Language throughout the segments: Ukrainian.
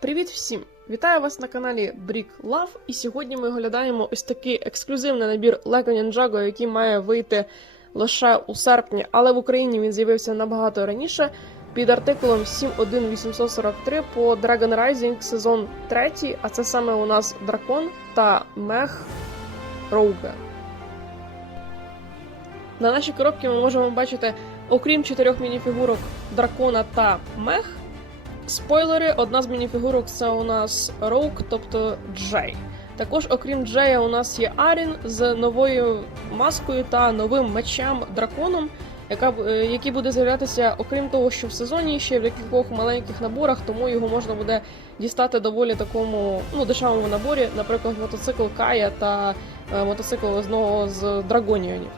Привіт всім! Вітаю вас на каналі Brick Love, і сьогодні ми оглядаємо ось такий ексклюзивний набір LEGO Ninjago, який має вийти лише у серпні, але в Україні він з'явився набагато раніше під артикулом 71843 по Dragon Rising сезон 3, а це саме у нас дракон та мех Роуга. На нашій коробці ми можемо бачити, окрім чотирьох мініфігурок дракона та мех, Спойлери, одна з мініфігурок це у нас Роук, тобто Джей. Також, окрім Джея, у нас є Арін з новою маскою та новим мечем драконом, яка, е, який буде з'являтися, окрім того, що в сезоні ще в декількох маленьких наборах, тому його можна буде дістати доволі такому ну, дешевому наборі, наприклад, мотоцикл Кая та е, мотоцикл одного з драгоніонів.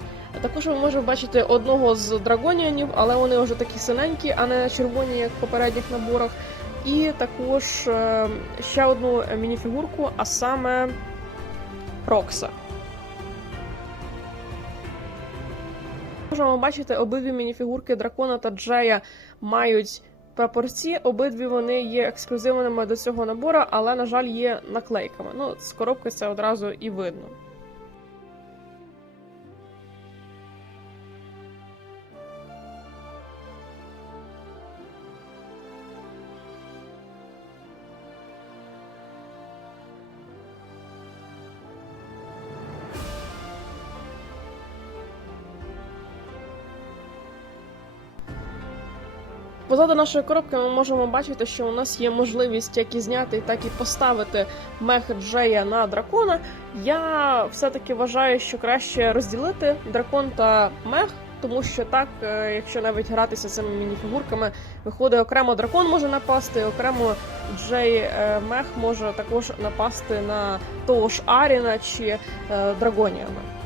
Також ми можемо бачити одного з драгоніанів, але вони вже такі синенькі, а не червоні, як в попередніх наборах. І також е, ще одну мініфігурку, а саме Рокса. Можемо бачити, обидві мініфігурки дракона та Джея мають прапорці. Обидві вони є ексклюзивними до цього набору, але, на жаль, є наклейками. Ну, з коробки це одразу і видно. Позаду нашої коробки ми можемо бачити, що у нас є можливість як і зняти, так і поставити мех Джея на дракона. Я все-таки вважаю, що краще розділити дракон та мех, тому що так, е, якщо навіть гратися цими мініфігурками, виходить окремо дракон може напасти, окремо Джей е, мех може також напасти на того ж Аріна чи е, Драгоніана.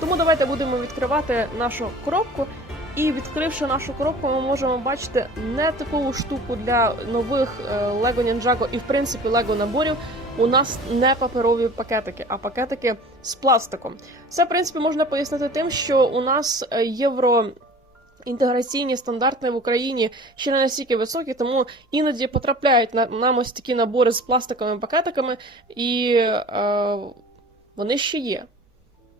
Тому давайте будемо відкривати нашу коробку. І відкривши нашу коробку, ми можемо бачити не таку штуку для нових е, Lego Ninjago і в принципі Lego наборів. У нас не паперові пакетики, а пакетики з пластиком. Це в принципі можна пояснити тим, що у нас е, євро. Інтеграційні стандарти в Україні ще не настільки високі, тому іноді потрапляють на нам ось такі набори з пластиковими пакетиками, і е, вони ще є.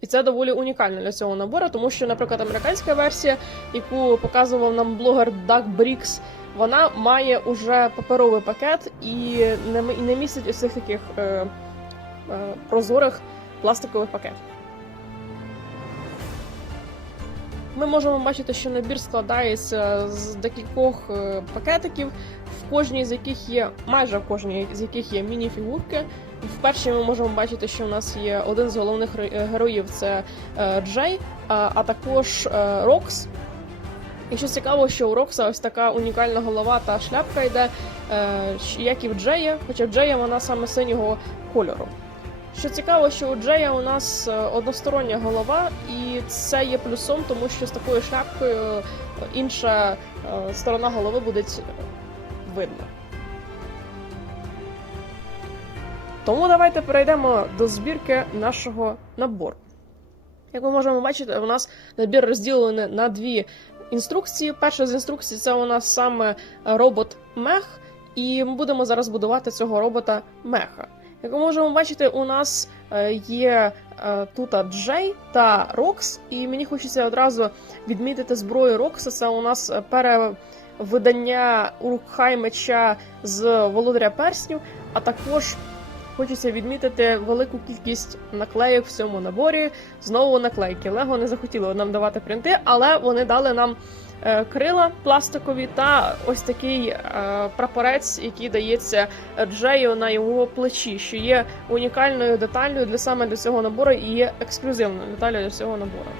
І це доволі унікально для цього набору, тому що, наприклад, американська версія, яку показував нам блогер Doug Briggs, вона має уже паперовий пакет і не, і не містить усіх таких е, е, прозорих пластикових пакетів. Ми можемо бачити, що набір складається з декількох е, пакетиків, в кожній з яких є майже в кожній з яких є міні-фігурки. В першій ми можемо бачити, що в нас є один з головних е, героїв це е, Джей, а, також Рокс. І що цікаво, що у Рокса ось така унікальна голова та шляпка йде, як і в Джея, хоча в Джея вона саме синього кольору. Що цікаво, що у Джея у нас е, одностороння голова, і це є плюсом, тому що з такою шляпкою е, інша е, сторона голови буде видно. Тому давайте перейдемо до збірки нашого набору. Як ми можемо бачити, у нас набір розділений на дві інструкції. Перша з інструкцій це у нас саме робот Мех, і ми будемо зараз будувати цього робота Меха. Як ми можемо бачити, у нас е, є е, тут Джей та Рокс, і мені хочеться одразу відмітити зброю Рокса. Це у нас перевидання Урукхай меча з Володаря Перснів, а також Хочеться відмітити велику кількість наклеїв в цьому наборі. Знову наклейки. Лего не захотіло нам давати принти, але вони дали нам крила пластикові та ось такий е, прапорець, який дається Джею на його плечі, що є унікальною деталлю для саме для цього набору і є ексклюзивною деталлю для цього набору.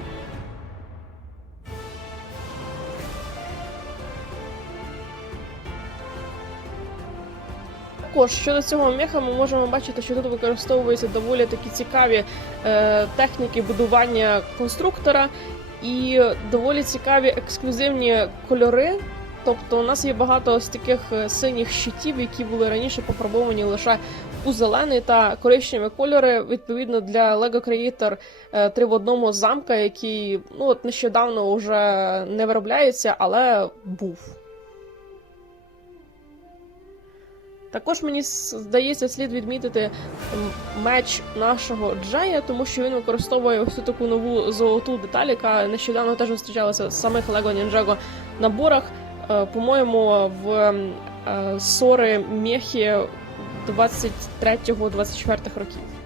Також щодо цього меха, ми можемо бачити, що тут використовуються доволі такі цікаві е, техніки будування конструктора і доволі цікаві ексклюзивні кольори. Тобто, у нас є багато ось таких е, синіх щитів, які були раніше попробовані лише у зелений та коричневі кольори. Відповідно для Lego Creator е, 3 в одному замка, який ну от нещодавно вже не виробляється, але був. Також мені здається, слід відмітити меч нашого Джея, тому що він використовує ось таку нову золоту деталь, яка нещодавно теж зустрічалася в самих Лего Нінджаго наборах. Е, По-моєму, в е, Сори Мехі 23-24 років.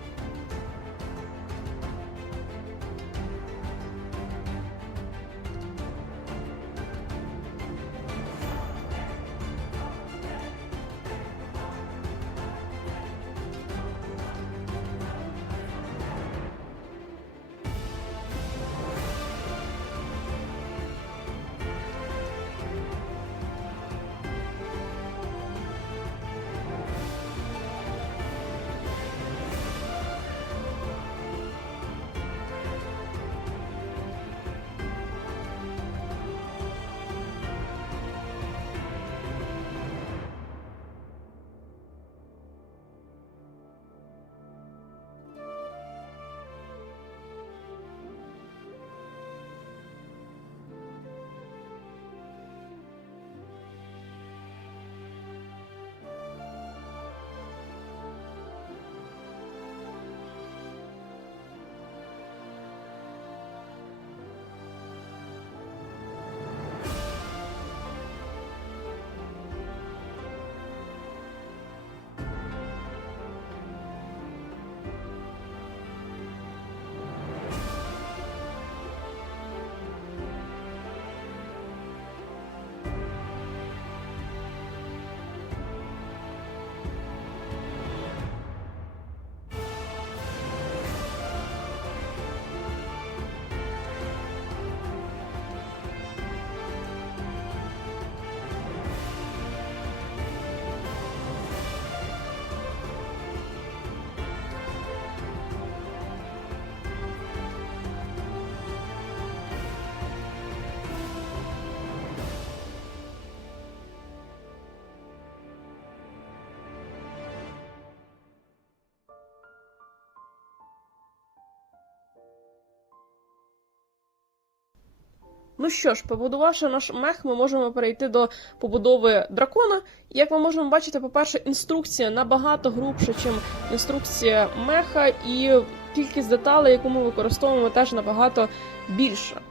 Ну що ж, побудувавши наш мех, ми можемо перейти до побудови дракона. Як ми можемо бачити, по-перше, інструкція набагато грубша, ніж інструкція меха, і кількість деталей, яку ми використовуємо, теж набагато більша.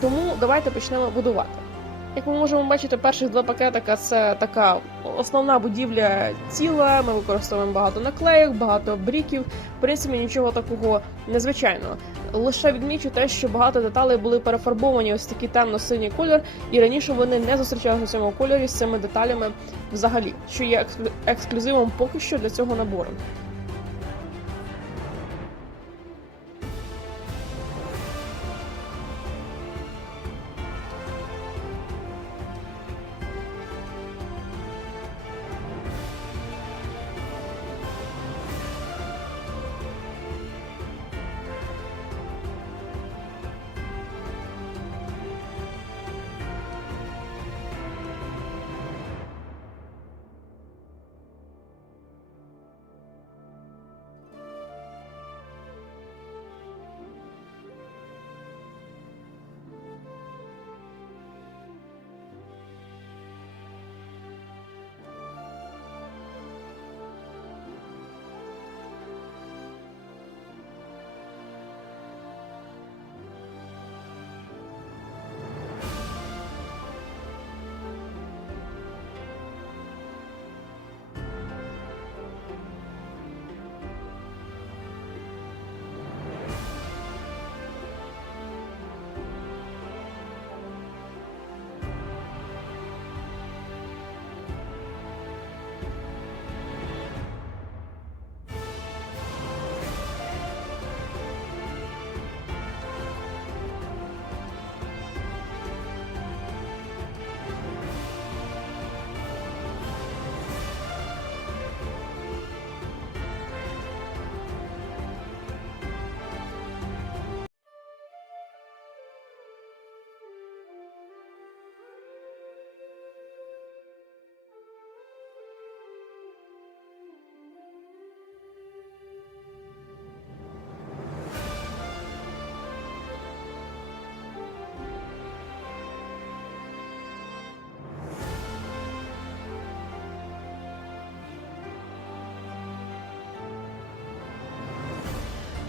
Тому давайте почнемо будувати. Як ми можемо бачити, перших два пакетика це така основна будівля тіла. Ми використовуємо багато наклеїк, багато бріків. В принципі, нічого такого незвичайного. Лише відмічу те, що багато деталей були перефарбовані ось такий темно-синій колір, і раніше вони не зустрічалися у цьому кольорі з цими деталями взагалі, що є ексклюзивом поки що для цього набору.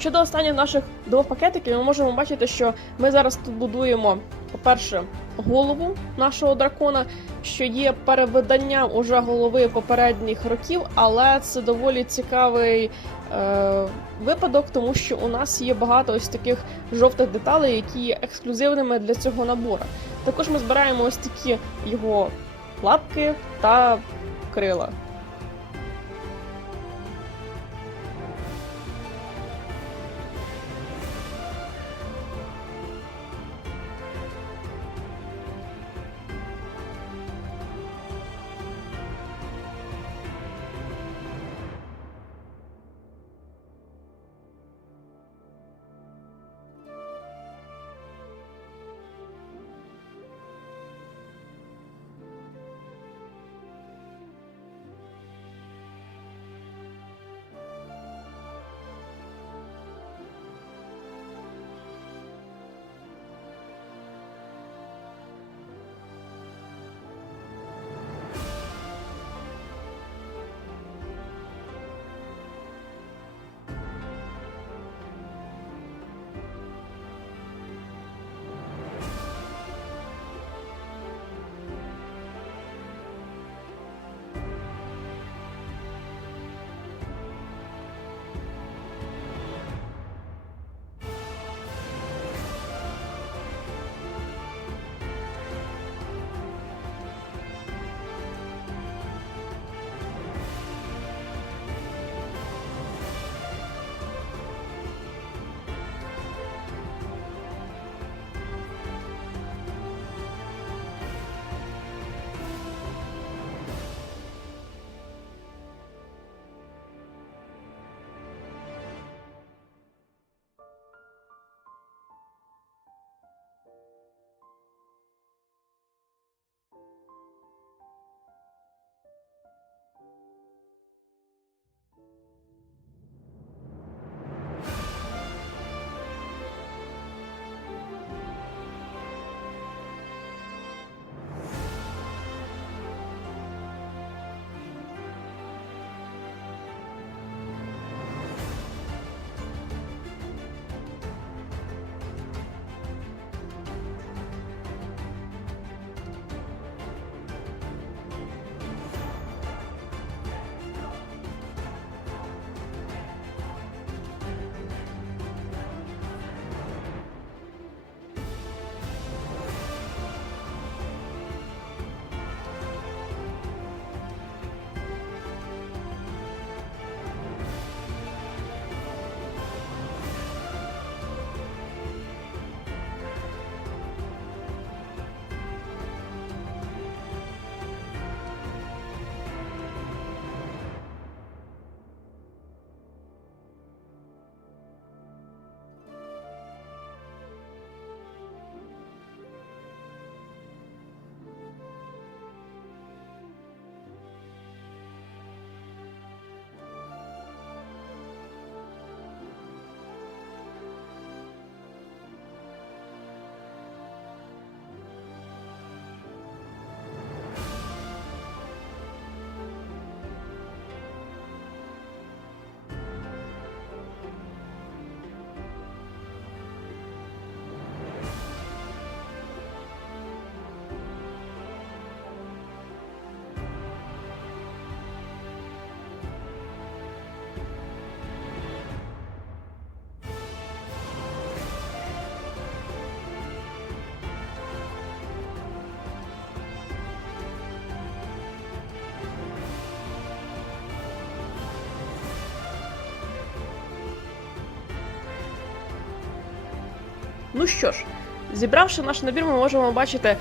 Щодо останніх наших двох пакетиків, ми можемо бачити, що ми зараз тут будуємо, по-перше, голову нашого дракона, що є перевиданням уже голови попередніх років, але це доволі цікавий е, випадок, тому що у нас є багато ось таких жовтих деталей, які є ексклюзивними для цього набору. Також ми збираємо ось такі його лапки та крила. Ну що ж, зібравши наш набір, ми можемо бачити.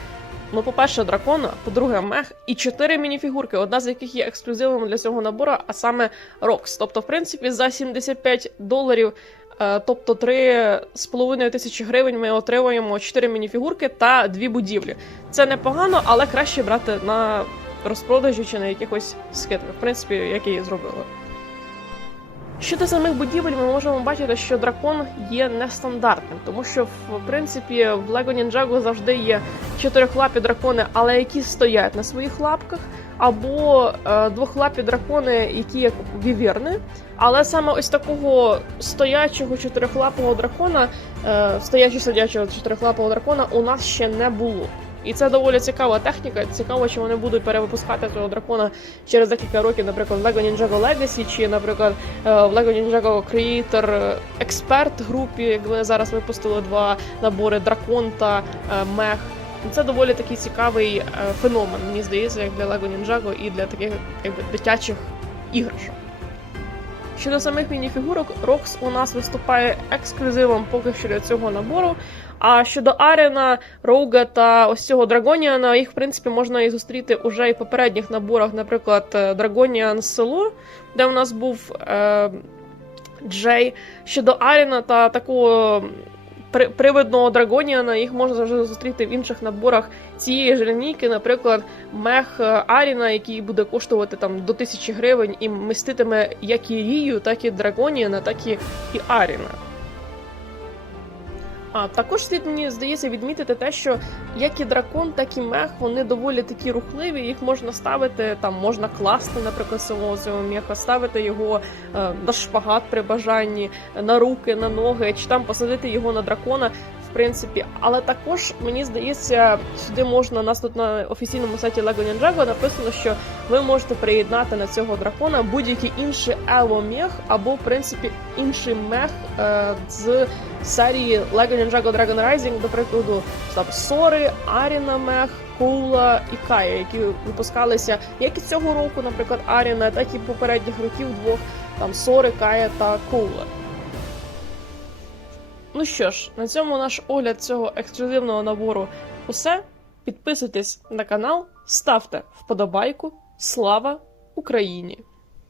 Ну, по-перше, дракона, по-друге, мех і чотири мініфігурки, одна з яких є ексклюзивом для цього набору, а саме Рокс. Тобто, в принципі, за 75 доларів, е, тобто 3,5 тисячі гривень, ми отримуємо 4 мініфігурки та дві будівлі. Це непогано, але краще брати на розпродажі чи на якихось скидках. В принципі, як і зробила. Щодо самих будівель, ми можемо бачити, що дракон є нестандартним, тому що в принципі в Lego Ninjago завжди є чотирьохлапі дракони, але які стоять на своїх лапках, або е, двохлапі дракони, які як вівірни. Але саме ось такого стоячого чотирьохлапого дракона, е, стоячого сидячого чотирьохлапого дракона у нас ще не було. І це доволі цікава техніка. Цікаво, чи вони будуть перевипускати цього дракона через декілька років, наприклад, в Lego Ninjago Legacy, чи, наприклад, е, в Lego Ninjago Creator Expert групі, вони зараз випустили два набори дракон та е, мех. Це доволі такий цікавий е, феномен, мені здається, як для Lego Ninjago і для таких якби дитячих іграшок. Щодо самих мініфігурок, Рокс у нас виступає ексклюзивом поки що для цього набору. А щодо Аріна, Роуга та ось цього Драгоніана, їх в принципі можна і зустріти уже і в попередніх наборах, наприклад, е, Драгоніан Село, де у нас був е, Джей. Щодо Аріна та такого при- привидного Драгоніана, їх можна вже зустріти в інших наборах цієї ж лінійки, наприклад, мех е, Аріна, який буде коштувати там до тисячі гривень і міститиме як і Рію, так і Драгоніана, так і, і Аріна. А також слід мені здається відмітити те, що як і дракон, так і мех, вони доволі такі рухливі. Їх можна ставити там, можна класти, наприклад, самого цього меха, ставити його е, на шпагат при бажанні, на руки, на ноги, чи там посадити його на дракона. Принципі, але також мені здається, сюди можна нас тут на офіційному сайті Lego Ninjago написано, що ви можете приєднати на цього дракона будь-який інший еломех або в принципі інший мех е, з серії Lego Ninjago Dragon Rising, до прикладу, там Сори, Аріна Мех, Коула і Кая, які випускалися як і цього року, наприклад, Аріна, так і попередніх років двох там Сори, Кая та Коула. Ну що ж, на цьому наш огляд цього ексклюзивного набору усе. Підписуйтесь на канал, ставте вподобайку. Слава Україні!